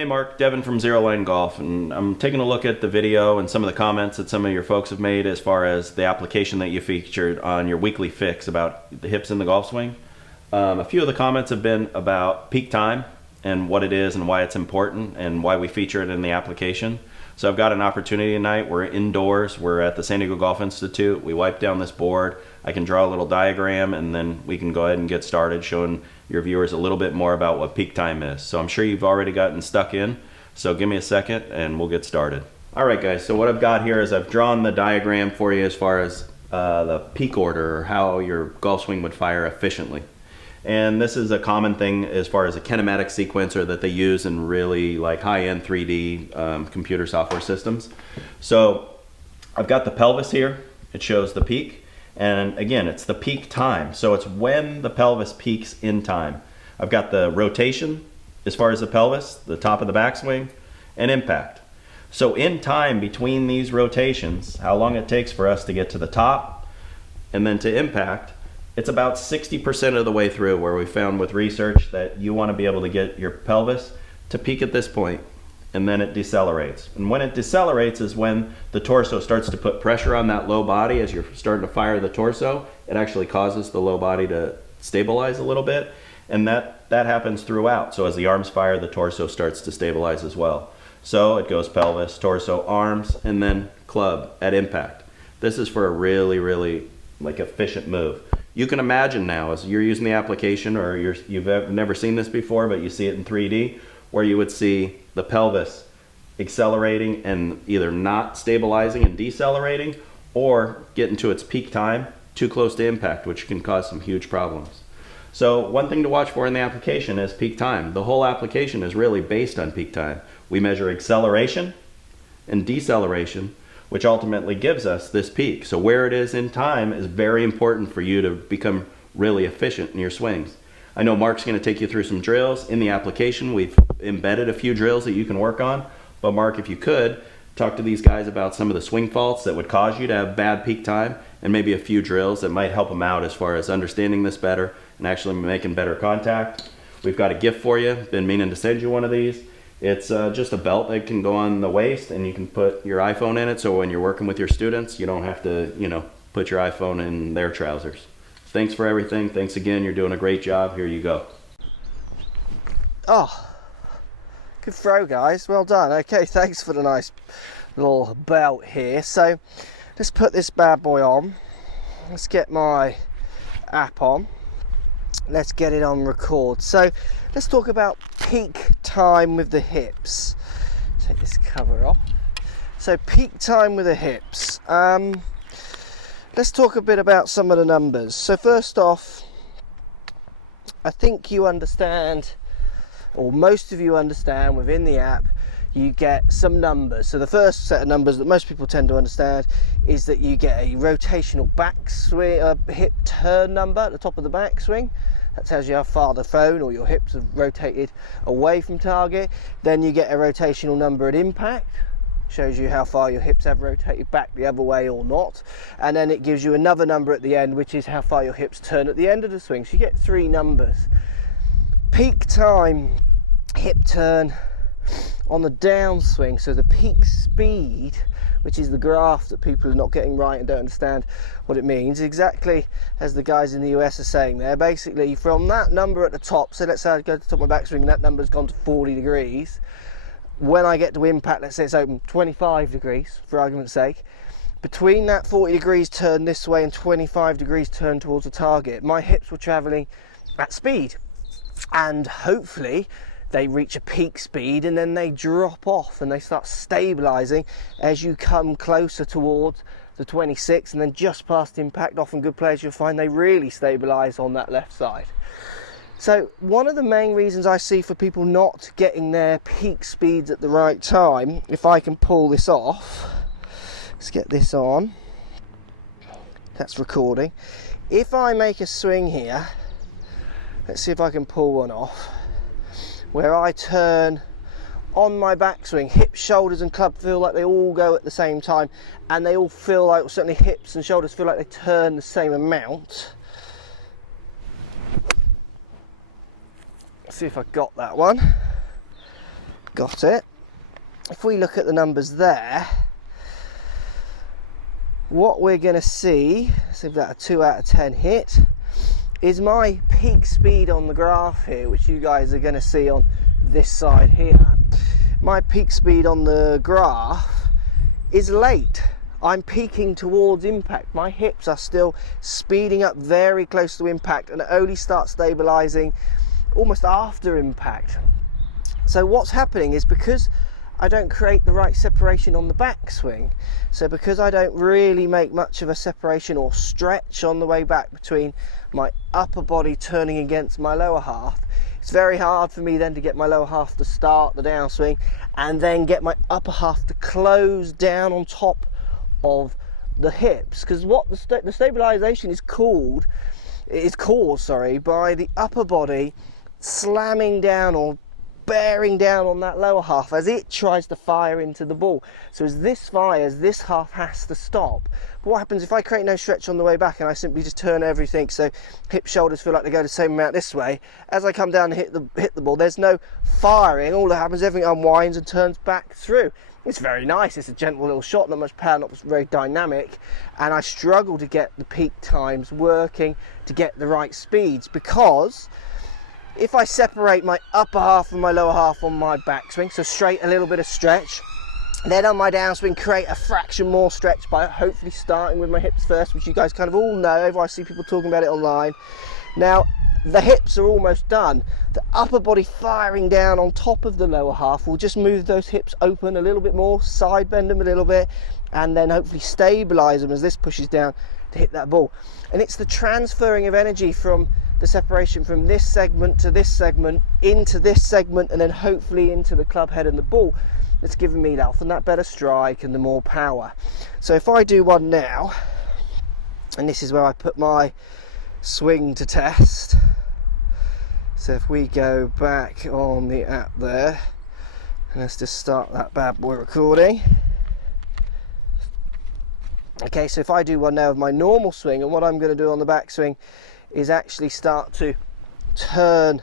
Hey Mark, Devin from Zeroline Golf, and I'm taking a look at the video and some of the comments that some of your folks have made as far as the application that you featured on your weekly fix about the hips in the golf swing. A few of the comments have been about peak time and what it is and why it's important and why we feature it in the application. So I've got an opportunity tonight. We're indoors. We're at the San Diego Golf Institute. We wipe down this board. I can draw a little diagram and then we can go ahead and get started showing your viewers a little bit more about what peak time is. So I'm sure you've already gotten stuck in. So give me a second and we'll get started. All right guys, so what I've got here is I've drawn the diagram for you as far as the peak order or how your golf swing would fire efficiently. And this is a common thing as far as a kinematic sequencer that they use in really like high-end 3D computer software systems. So I've got the pelvis here. It shows the peak. And again, it's the peak time. So it's when the pelvis peaks in time. I've got the rotation as far as the pelvis, the top of the backswing, and impact. So in time between these rotations, how long it takes for us to get to the top and then to impact, it's about 60% of the way through, where we found with research that you want to be able to get your pelvis to peak at this point, and then it decelerates. And when it decelerates is when the torso starts to put pressure on that low body. As you're starting to fire the torso, it actually causes the low body to stabilize a little bit, and that happens throughout. So as the arms fire, the torso starts to stabilize as well. So it goes pelvis, torso, arms, and then club at impact. This is for a really, really like efficient move. You can imagine now as you're using the application, or you've never seen this before, but you see it in 3D, where you would see the pelvis accelerating and either not stabilizing and decelerating, or getting to its peak time too close to impact, which can cause some huge problems. So one thing to watch for in the application is peak time. The whole application is really based on peak time. We measure acceleration and deceleration, which ultimately gives us this peak. So where it is in time is very important for you to become really efficient in your swings. I know Mark's going to take you through some drills. In the application, we've embedded a few drills that you can work on. But Mark, if you could, talk to these guys about some of the swing faults that would cause you to have bad peak time, and maybe a few drills that might help them out as far as understanding this better and actually making better contact. We've got a gift for you. Been meaning to send you one of these. It's just a belt that can go on the waist, and you can put your iPhone in it, so when you're working with your students, you don't have to, put your iPhone in their trousers. Thanks for everything. Thanks again. You're doing a great job. Here you go. Oh, good throw, guys. Well done. Okay, thanks for the nice little belt here. So let's put this bad boy on. Let's get my app on. Let's get it on record. So let's talk about peak time with the hips. Take this cover off. So peak time with the hips. Let's talk a bit about some of the numbers. So first off, I think you understand, or most of you understand, within the app you get some numbers. So the first set of numbers that most people tend to understand is that you get a rotational backswing, hip turn number at the top of the backswing. That tells you how far the phone or your hips have rotated away from target. Then you get a rotational number at impact. Shows you how far your hips have rotated back the other way or not. And then it gives you another number at the end, which is how far your hips turn at the end of the swing. So you get three numbers. Peak time, hip turn on the downswing. So the peak speed, which is the graph that people are not getting right and don't understand what it means, exactly as the guys in the US are saying there. Basically, from that number at the top, so let's say I go to the top of my backswing and that number's gone to 40 degrees. When I get to impact, let's say it's open 25 degrees, for argument's sake. Between that 40 degrees turn this way and 25 degrees turn towards the target, my hips were traveling at speed. And hopefully, they reach a peak speed and then they drop off and they start stabilizing as you come closer towards the 26, and then just past impact. Often good players, you'll find they really stabilize on that left side. So one of the main reasons I see for people not getting their peak speeds at the right time, if I can pull this off, let's get this on, that's recording. If I make a swing here, let's see if I can pull one off, where I turn on my backswing, hips, shoulders and club feel like they all go at the same time, and they all feel like, certainly hips and shoulders feel like they turn the same amount. See if I got that one. got it. If we look at the numbers there, what we're going to see, let's give that a 2 out of 10 hit, is my peak speed on the graph here, which you guys are going to see on this side here. My peak speed on the graph is late. I'm peaking towards impact. My hips are still speeding up very close to impact and only start stabilizing almost after impact. So what's happening is, because I don't create the right separation on the backswing, so because I don't really make much of a separation or stretch on the way back between my upper body turning against my lower half, it's very hard for me then to get my lower half to start the downswing and then get my upper half to close down on top of the hips, because what the stabilization is caused by the upper body slamming down or bearing down on that lower half as it tries to fire into the ball. So as this fires, this half has to stop. But what happens if I create no stretch on the way back and I simply just turn everything so hip shoulders feel like they go the same amount this way? As I come down and hit the ball, there's no firing. All that happens, everything unwinds and turns back through. It's very nice. It's a gentle little shot, not much power, not very dynamic, and I struggle to get the peak times working to get the right speeds, because if I separate my upper half from my lower half on my backswing, so straight, a little bit of stretch, then on my downswing create a fraction more stretch by hopefully starting with my hips first, which you guys kind of all know. I see people talking about it online. Now, the hips are almost done. The upper body firing down on top of the lower half will just move those hips open a little bit more, side bend them a little bit, and then hopefully stabilize them as this pushes down to hit that ball. And it's the transferring of energy from the separation from this segment to this segment into this segment, and then hopefully into the club head and the ball, that's giving me that, and that better strike and the more power. So if I do one now, and this is where I put my swing to test. So if we go back on the app there, and let's just start that bad boy recording. Okay, so if I do one now of my normal swing, and what I'm going to do on the backswing is actually start to turn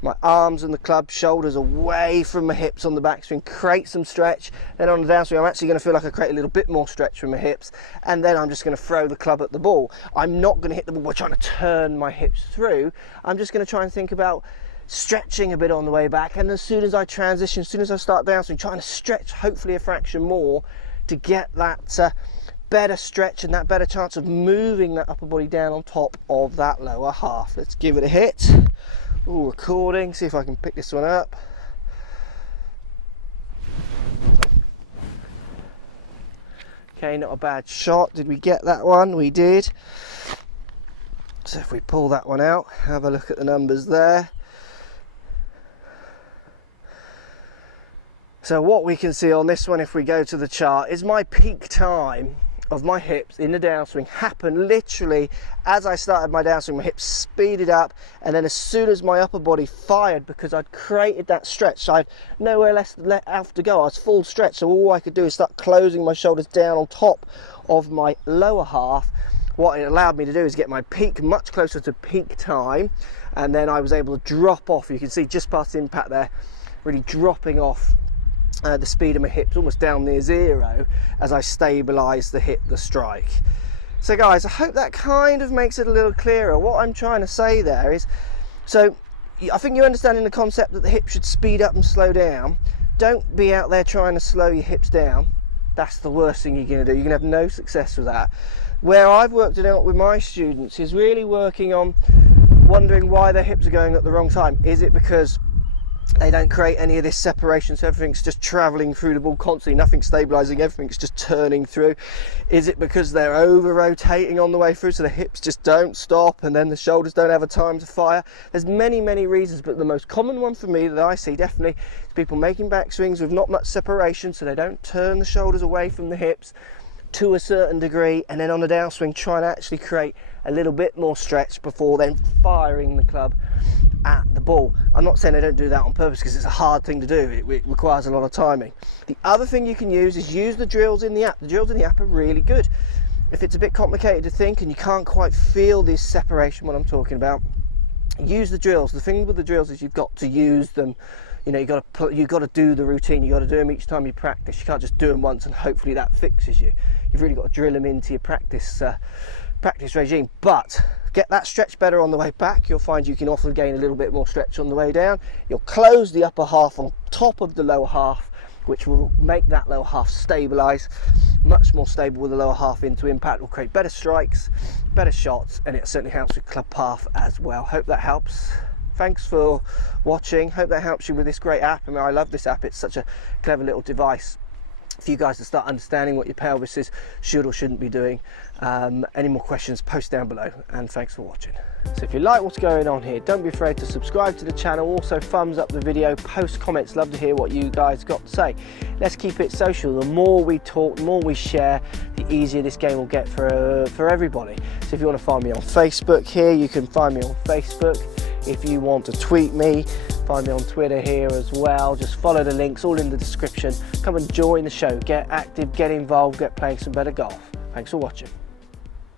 my arms and the club shoulders away from my hips on the backswing, create some stretch. Then on the downswing, I'm actually going to feel like I create a little bit more stretch from my hips, and then I'm just going to throw the club at the ball. I'm not going to hit the ball by trying to turn my hips through. I'm just going to try and think about stretching a bit on the way back, and as soon as I transition, as soon as I start downswing, trying to stretch hopefully a fraction more to get that better stretch and that better chance of moving that upper body down on top of that lower half. Let's give it a hit. Ooh, recording, see if I can pick this one up. Okay, not a bad shot. Did we get that one? We did. So if we pull that one out, have a look at the numbers there. So what we can see on this one, if we go to the chart, is my peak time of my hips in the downswing happened literally as I started my downswing. My hips speeded up, and then as soon as my upper body fired, because I'd created that stretch, so I'd nowhere less left to go. I was full stretch, so all I could do is start closing my shoulders down on top of my lower half. What it allowed me to do is get my peak much closer to peak time, and then I was able to drop off. You can see just past impact there, really dropping off the speed of my hips almost down near zero as I stabilize the strike. So guys, I hope that kind of makes it a little clearer. What I'm trying to say there is, so I think you're understanding the concept that the hips should speed up and slow down. Don't be out there trying to slow your hips down. That's the worst thing you're going to do. You're going to have no success with that. Where I've worked it out with my students is really working on wondering why their hips are going at the wrong time. Is it because they don't create any of this separation, so everything's just traveling through the ball constantly, nothing's stabilizing, everything's just turning through? Is it because they're over rotating on the way through, so the hips just don't stop and then the shoulders don't have a time to fire? There's many reasons, but the most common one for me that I see definitely is people making backswings with not much separation, so they don't turn the shoulders away from the hips to a certain degree, and then on the downswing trying to actually create a little bit more stretch before then firing the club at the ball. I'm not saying they don't do that on purpose, because it's a hard thing to do. It requires a lot of timing. The other thing you can use is use the drills in the app. The drills in the app are really good. If it's a bit complicated to think and you can't quite feel this separation, what I'm talking about, use the drills. The thing with the drills is you've got to use them You know, you got to do the routine. You got to do them each time you practice. You can't just do them once and hopefully that fixes you. You've really got to drill them into your practice regime. But get that stretch better on the way back. You'll find you can often gain a little bit more stretch on the way down. You'll close the upper half on top of the lower half, which will make that lower half stabilize, much more stable with the lower half into impact. Will create better strikes, better shots, and it certainly helps with club path as well. Hope that helps. Thanks for watching. Hope that helps you with this great app. I mean, I love this app. It's such a clever little device for you guys to start understanding what your pelvis is should or shouldn't be doing. Any more questions, post down below, and thanks for watching. So if you like what's going on here, don't be afraid to subscribe to the channel. Also thumbs up the video, post comments. Love to hear what you guys got to say. Let's keep it social. The more we talk, the more we share, the easier this game will get for everybody. So if you want to find me on Facebook here, you can find me on Facebook. If you want to tweet me, find me on Twitter here as well. Just follow the links, all in the description. Come and join the show, get active, get involved, get playing some better golf. Thanks for watching.